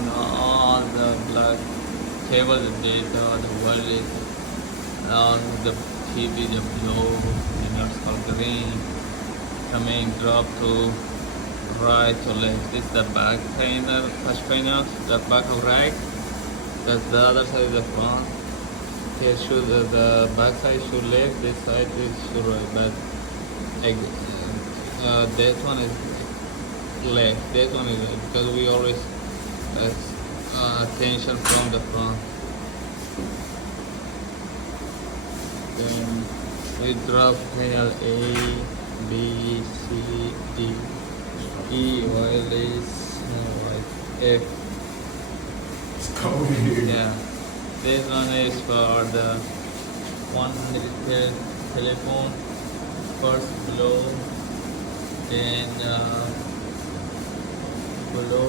and all the black cable data, the world is on the TV, the blue, and it's called green. Coming drop to right to left. This is the back panel, touch panel, the back of right. That's the other side of the front. Here should the back side should left, this side is should right, but that one is left, that one is right, because we always attention from the front. Then we drop panel A, B, C, D, E, wireless, F. It's cold here. Yeah, this one is for the one little telephone. First below, then below